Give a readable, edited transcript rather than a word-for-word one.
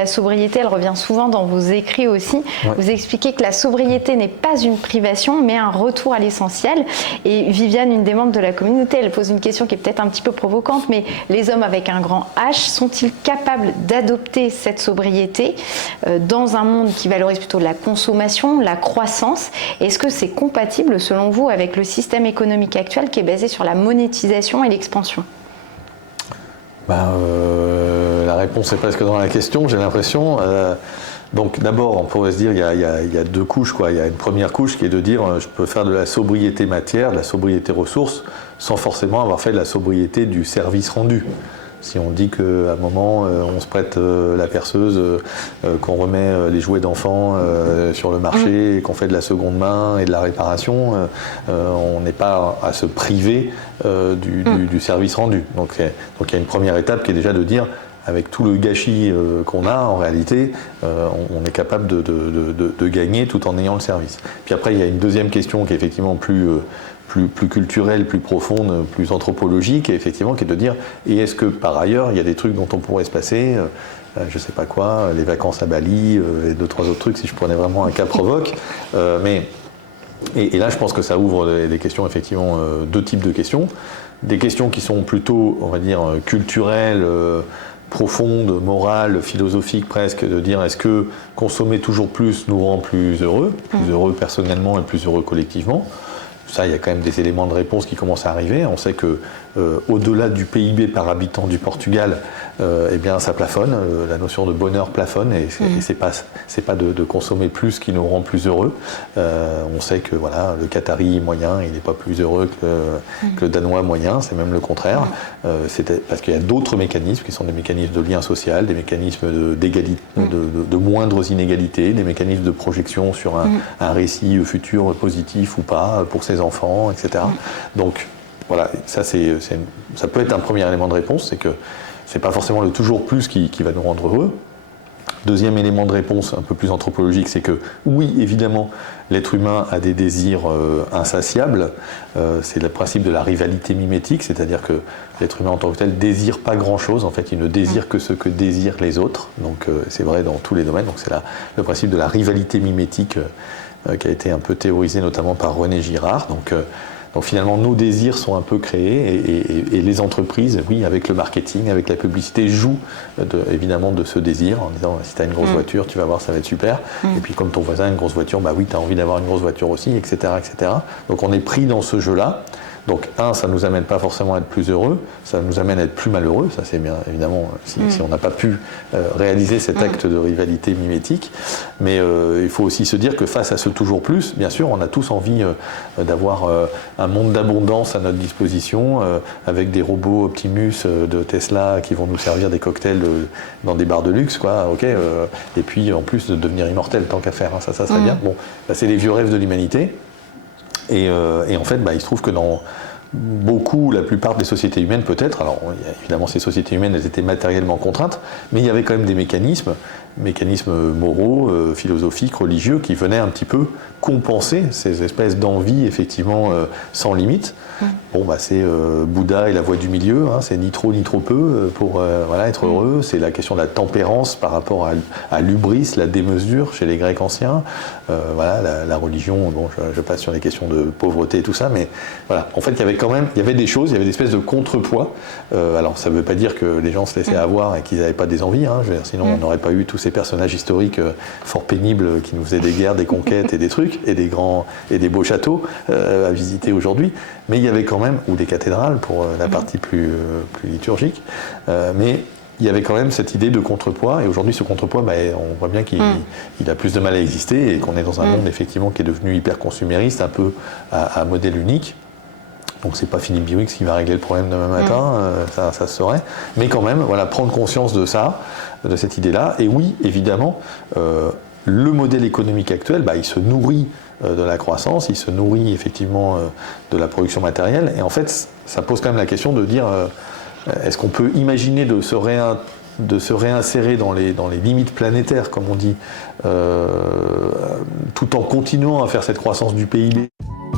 la sobriété, elle revient souvent dans vos écrits aussi. Ouais. Vous expliquez que la sobriété n'est pas une privation, mais un retour à l'essentiel. Et Viviane, une des membres de la communauté, elle pose une question qui est peut-être un petit peu provocante, mais les hommes avec un grand H sont-ils capables d'adopter cette sobriété dans un monde qui valorise plutôt la consommation, la croissance? Est-ce que c'est compatible, selon vous, avec le système économique actuel qui est basé sur la monétisation et l'expansion? La réponse est presque dans la question, j'ai l'impression. Donc d'abord, on pourrait se dire, il y a deux couches, quoi. Il y a une première couche qui est de dire, je peux faire de la sobriété matière, de la sobriété ressources, sans forcément avoir fait de la sobriété du service rendu. Si on dit qu'à un moment, on se prête la perceuse, qu'on remet les jouets d'enfants sur le marché, et qu'on fait de la seconde main et de la réparation, on n'est pas à se priver du service rendu. Donc il y a une première étape qui est déjà de dire, avec tout le gâchis qu'on a, en réalité, on est capable de gagner tout en ayant le service. Puis après, il y a une deuxième question qui est effectivement plus culturelle, plus profonde, plus anthropologique, et effectivement qui est de dire, et est-ce que par ailleurs, il y a des trucs dont on pourrait se passer, je sais pas quoi, les vacances à Bali, et 2-3 autres trucs, si je prenais vraiment un cas provoque, et là, je pense que ça ouvre des questions, effectivement, deux types de questions. Des questions qui sont plutôt, on va dire, culturelles, profondes, morales, philosophiques presque, de dire est-ce que consommer toujours plus nous rend plus heureux personnellement et plus heureux collectivement? Ça, il y a quand même des éléments de réponse qui commencent à arriver. On sait que au-delà du PIB par habitant du Portugal, eh bien, ça plafonne. La notion de bonheur plafonne, et c'est pas de consommer plus qui nous rend plus heureux. On sait que voilà, le Qatari moyen, il n'est pas plus heureux que le Danois moyen. C'est même le contraire. C'est parce qu'il y a d'autres mécanismes qui sont des mécanismes de lien social, des mécanismes d'égalité, de moindres inégalités, des mécanismes de projection sur un récit futur positif ou pas pour ses enfants, etc. Donc voilà, ça peut être un premier élément de réponse, c'est que c'est pas forcément le toujours plus qui va nous rendre heureux. Deuxième élément de réponse un peu plus anthropologique, c'est que oui, évidemment, l'être humain a des désirs insatiables. C'est le principe de la rivalité mimétique, c'est-à-dire que l'être humain en tant que tel désire pas grand-chose. En fait, il ne désire que ce que désirent les autres. Donc c'est vrai dans tous les domaines. Donc c'est le principe de la rivalité mimétique qui a été un peu théorisé notamment par René Girard. Donc finalement, nos désirs sont un peu créés et les entreprises, oui, avec le marketing, avec la publicité, jouent évidemment de ce désir en disant si tu as une grosse voiture, tu vas voir, ça va être super. Et puis comme ton voisin a une grosse voiture, bah oui, tu as envie d'avoir une grosse voiture aussi, etc., etc. Donc on est pris dans ce jeu-là. Donc ça ne nous amène pas forcément à être plus heureux, ça nous amène à être plus malheureux, ça c'est bien évidemment si on n'a pas pu réaliser cet acte de rivalité mimétique. Mais il faut aussi se dire que face à ce toujours plus, bien sûr, on a tous envie d'avoir un monde d'abondance à notre disposition, avec des robots Optimus de Tesla qui vont nous servir des cocktails dans des bars de luxe, quoi, ok, et puis en plus de devenir immortel tant qu'à faire, hein, ça serait bien. Bon, bah, c'est les vieux rêves de l'humanité. Et en fait, bah, il se trouve que dans la plupart des sociétés humaines peut-être, alors évidemment ces sociétés humaines elles étaient matériellement contraintes, mais il y avait quand même des mécanismes moraux, philosophiques, religieux qui venaient un petit peu compenser ces espèces d'envies effectivement sans limite. Bon bah c'est Bouddha et la voie du milieu, hein, c'est ni trop ni trop peu pour être heureux, c'est la question de la tempérance par rapport à l'hubris, la démesure chez les Grecs anciens, la religion, bon je passe sur les questions de pauvreté et tout ça, mais voilà, en fait il y avait des choses, il y avait des espèces de contrepoids, alors ça ne veut pas dire que les gens se laissaient avoir et qu'ils n'avaient pas des envies, hein, je veux dire, sinon on n'aurait pas eu tous ces personnages historiques fort pénibles qui nous faisaient des guerres, des conquêtes et des trucs, et des beaux châteaux à visiter aujourd'hui, mais il y avait quand même, ou des cathédrales pour la partie plus liturgique, mais il y avait quand même cette idée de contrepoids, et aujourd'hui ce contrepoids, bah, on voit bien qu'il a plus de mal à exister, et qu'on est dans un monde effectivement qui est devenu hyper consumériste, un peu à modèle unique. Donc c'est pas Philippe Biwix qui va régler le problème demain matin, ça se saurait. Mais quand même, voilà, prendre conscience de ça, de cette idée-là. Et oui, évidemment, le modèle économique actuel, bah, il se nourrit de la croissance, il se nourrit effectivement de la production matérielle. Et en fait, ça pose quand même la question de dire, est-ce qu'on peut imaginer de se réinsérer dans les limites planétaires, comme on dit, tout en continuant à faire cette croissance du PIB ?